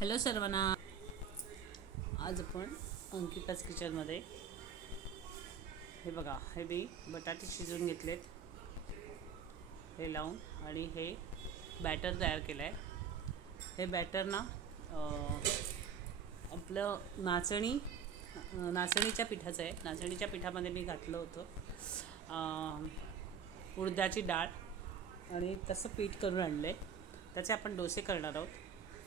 Hello सर्वांना, आज आपण अंकिताच किचनमध्ये हे बघा, हे मी बटाटे शिजवून घेतलेत हे लावून आणि हे बॅटर तयार केलं आहे। हे बॅटर ना आपलं नाचणीच्या पिठाचं आहे। नाचणीच्या पिठामध्ये मी घातलं होतं उडदाची डाळ आणि तसं पीठ करून आणलं आहे। त्याचे आपण डोसे करणार आहोत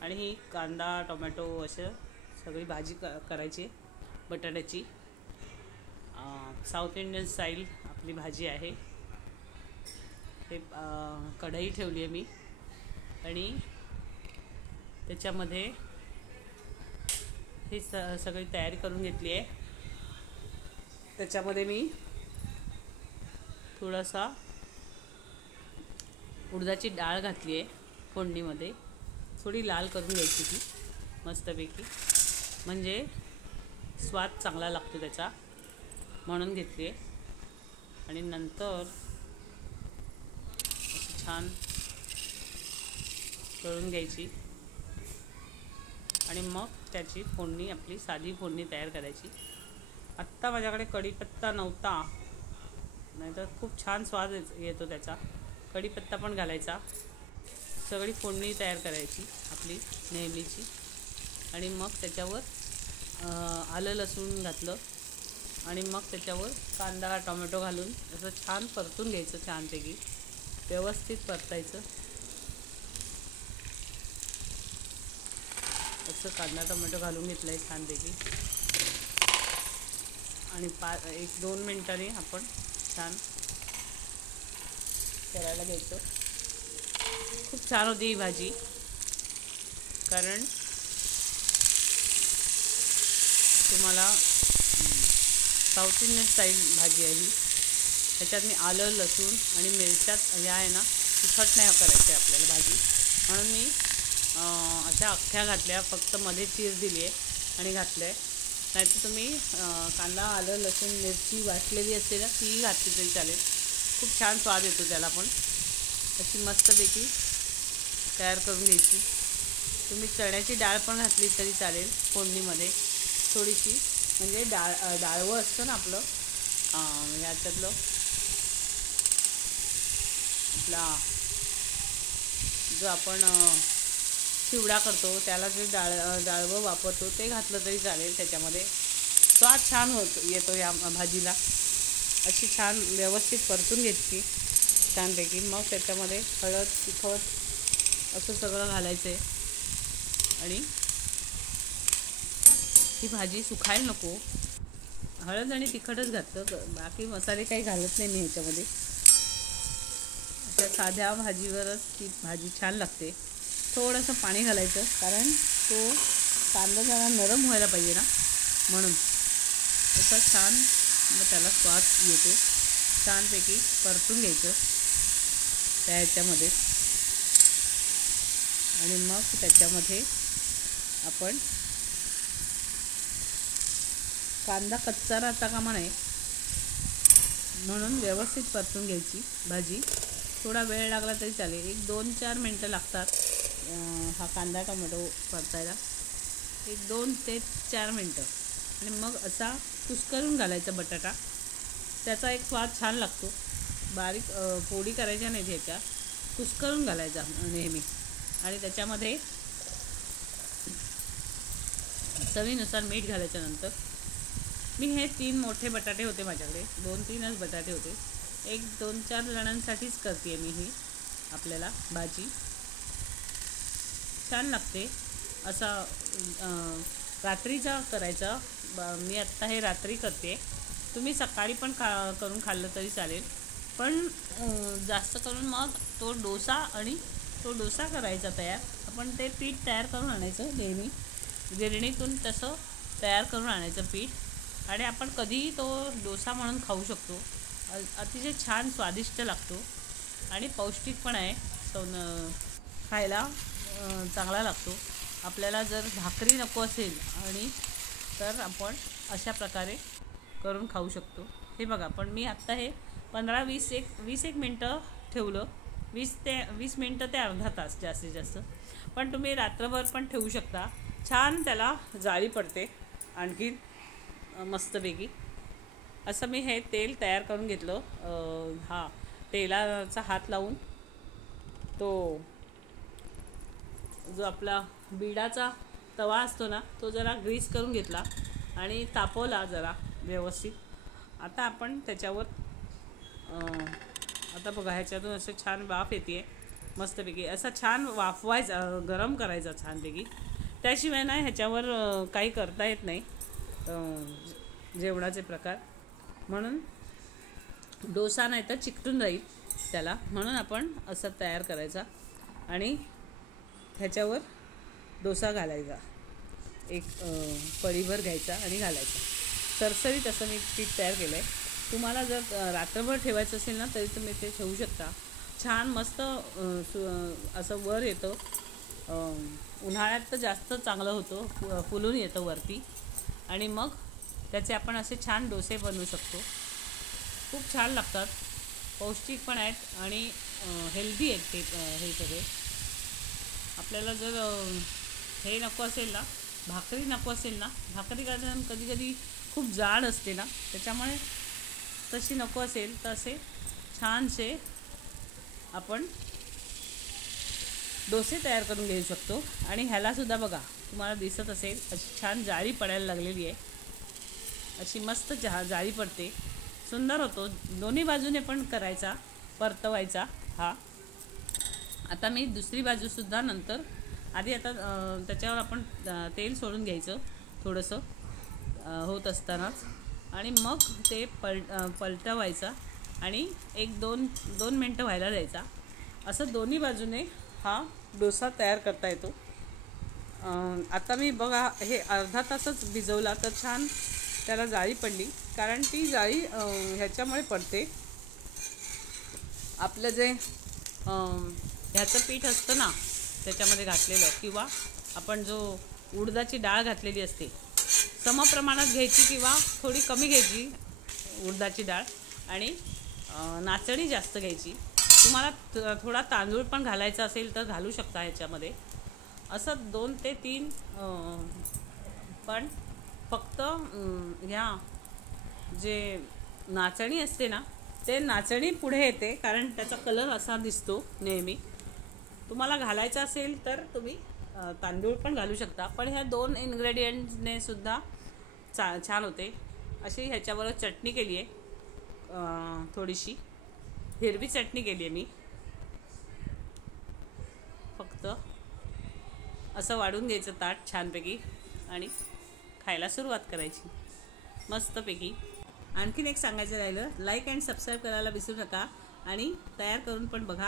आणि ही कांदा टोमॅटो असं सगळी भाजी करायची बटाट्याची। साऊथ इंडियन स्टाईल आपली भाजी आहे। हे कढई ठेवली आहे मी आणि त्याच्यामध्ये ही सगळी तयारी करून घेतली आहे। त्याच्यामध्ये मी थोडासा उडदाची डाळ घातली आहे फोडणीमध्ये, थोडी लाल करून घ्यायची ती मस्तपैकी, म्हणजे स्वाद चांगला लागतो त्याचा, म्हणून घेतली आहे। आणि नंतर असं छान करून घ्यायची आणि मग त्याची फोडणी, आपली साधी फोडणी तयार करायची। आत्ता माझ्याकडे कढीपत्ता नव्हता, नाहीतर खूप छान स्वाद येतो त्याचा। कढीपत्ता पण घालायचा, सगळी फोडणी तयार करायची आपली नेहमीची। आणि मग त्याच्यावर आलं लसूण घातलं आणि मग त्याच्यावर कांदा टोमॅटो घालून असं छान परतून घ्यायचं, छानपैकी व्यवस्थित परतायचं। असं कांदा टोमॅटो घालून घेतलं आहे छानपैकी आणि 1-2 मिनिटांनी आपण छान करायला घ्यायचं। खूप छान होती ही भाजी, कारण तुम्हाला साऊथ इंडियन स्टाईल भाजी आहे ही। त्याच्यात मी आलं लसूण आणि मिरच्या या आहे ना, तिखट नाही करायचं आहे आपल्याला भाजी, म्हणून मी अशा अख्ख्या घातल्या, फक्त मध्ये चीर दिली आहे आणि घातलं आहे। नाहीतर तुम्ही कांदा आलं लसूण मिरची वाटलेली असते ना, ती घातली तरी चालेल, खूप छान स्वाद येतो त्याला पण। अशी मस्तपैकी तयार करून घ्यायची। तुम्ही चण्याची डाळ पण घातली तरी चालेल फोडणीमध्ये थोडीशी, म्हणजे डाळवं असतं ना आपलं, ह्याच्यातलं आपला जो आपण चिवडा करतो त्याला जे डाळवं वापरतो ते घातलं तरी चालेल। त्याच्यामध्ये स्वाद छान येतो या भाजीला। अशी छान व्यवस्थित परतून घ्यायची छानपैकी, मग त्याच्यामध्ये हळद तिखट असं सगळं घालायचं आहे आणि ही भाजी सुकायला नको, हळद आणि तिखटच घातलं, बाकी मसाले काही घालत नाही मी ह्याच्यामध्ये। अशा साध्या भाजीवरच ती भाजी छान लागते। थोडंसं पाणी घालायचं, कारण तो कांदा जरा नरम व्हायला पाहिजे ना, म्हणून असं छान मग त्याला स्वाद येतो। छानपैकी परतून घ्यायचं त्या ह्याच्यामध्ये आणि मग त्याच्यामध्ये आपण कांदा कच्चा राहता कामा नये, म्हणून व्यवस्थित परतून घ्यायची भाजी। थोडा वेळ लागला तरी चालेल, 1-2-4 मिनटं लागतात हा कांदा टोमॅटो परतायला, 1-2 ते 4 मिनटं। आणि मग असा कुस्करून घालायचा बटाटा, त्याचा एक स्वाद छान लागतो। बारीक फोडी करायच्या नाही त्याच्या, कुस्करून घालायचा नेहमी। आणि त्याच्यामध्ये चवीनुसार मीठ घालायच्यानंतर, मी हे 3 मोठे बटाटे होते माझ्याकडे, 2-3च बटाटे होते, 1-2-4 जणांसाठीच करते मी ही आपल्याला भाजी। छान लागते। असा रात्रीचा करायचा, मी आत्ता हे रात्री करते, तुम्ही सकाळी पण करून खाल्लं तरी चालेल, पण जास्त करून मग तो डोसा करायचा तयार। आपण ते पीठ तयार करून आणायचं नेहमी गिरणीतून, तसं तयार करून आणायचं पीठ आणि आपण कधीही तो डोसा म्हणून खाऊ शकतो। अतिशय छान स्वादिष्ट लागतो आणि पौष्टिक पण आहे, खायला चांगला लागतो। आपल्याला जर भाकरी नको असेल आणि तर आपण अशा प्रकारे करून खाऊ शकतो। हे बघा, पण मी आत्ता हे 15-20 मिनटं ठेवलं, 20 मिनटं ते अर्धा तास जास्तीत जास्त, पण तुम्ही रात्रभर पण ठेवू शकता, छान त्याला जाळी पडते आणखी मस्तपैकी. असं मी हे तेल तयार करून घेतलं. हा तेलाचा हात लावून तो जो आपला बिडाचा तवा असतो ना तो जरा ग्रीस करून घेतला आणि तापवला जरा व्यवस्थित. आता आपण त्याच्यावर आता बघा ह्याच्यातून असं छान वाफ येते मस्तपैकी. असा छान वाफवायचा, गरम करायचा छानपैकी. त्याशिवाय ना ह्याच्यावर काही करता येत नाही जेवणाचे प्रकार. म्हणून डोसा नाही तर चिकटून राहील त्याला, म्हणून आपण असं तयार करायचा आणि ह्याच्यावर डोसा घालायचा. एक पळीभर घ्यायचा आणि घालायचा. सरसरीत असं मी पीठ तयार केलं आहे. तुम्हाला जर रात्रभर ठेवायचं असेल ना तरी तुम्ही ते ठेवू शकता. छान मस्त असं वर येतं. उन्हाळ्यात तर जास्त चांगलं होतं, फुलून येतं वरती. आणि मग त्याचे आपण असे छान डोसे बनवू शकतो. खूप छान लागतात, पौष्टिक पण आहेत आणि हेल्दी आहेत ते हे सगळे. आपल्याला जर हे नको असेल ना, भाकरी नको असेल ना, भाकरी कारण कधी कधी खूप जाड असते ना, त्याच्यामुळे तशी नको असेल तर असे छानसे आपण डोसे तयार करून घेऊ शकतो. आणि ह्यालासुद्धा बघा तुम्हाला दिसत असेल अशी छान जाळी पडायला लागलेली आहे. अशी मस्त जाळी पडते, सुंदर होतो. दोन्ही बाजूने पण करायचा, परतवायचा हा. आता मी दुसरी बाजूसुद्धा नंतर आधी आता त्याच्यावर आपण तेल सोडून घ्यायचं थोडंसं होत असतानाच आणि मग ते पलटवायचा आणि एक दोन मिनटं व्हायला द्यायचा. असं दोन्ही बाजूने हा डोसा तयार करता येतो. आता मी बघा हे अर्धा तासच भिजवला तर छान त्याला जाळी पडली. कारण ती जाळी ह्याच्यामुळे पडते, आपलं जे ह्याचं पीठ असतं ना त्याच्यामध्ये घातलेलं, किंवा आपण जो उडदाची डाळ घातलेली असते समप्रमाणात घ्यायची किंवा थोडी कमी घ्यायची उडदाची डाळ आणि नाचणी जास्त घ्यायची. तुम्हाला थोडा तांदूळ पण घालायचा असेल तर घालू शकता ह्याच्यामध्ये. असं 2 ते 3 पण फक्त ह्या जे नाचणी असते ना ते नाचणी पुढे येते कारण त्याचा कलर असा दिसतो नेहमी. तुम्हाला घालायचं असेल तर तुम्ही तांदूळ पण घालू शकता, पण ह्या 2 इन्ग्रेडियंट्सने सुद्धा छान होते. अशी ह्याच्याबरोबर चटणी केली आहे, थोडीशी हिरवी चटणी केली आहे मी. फक्त असं वाढून घ्यायचं ताट छानपैकी आणि खायला सुरुवात करायची मस्तपैकी. आणखीन एक सांगायचं राहिलं, लाईक अँड सबस्क्राईब करायला विसरू नका आणि तयार करून पण बघा.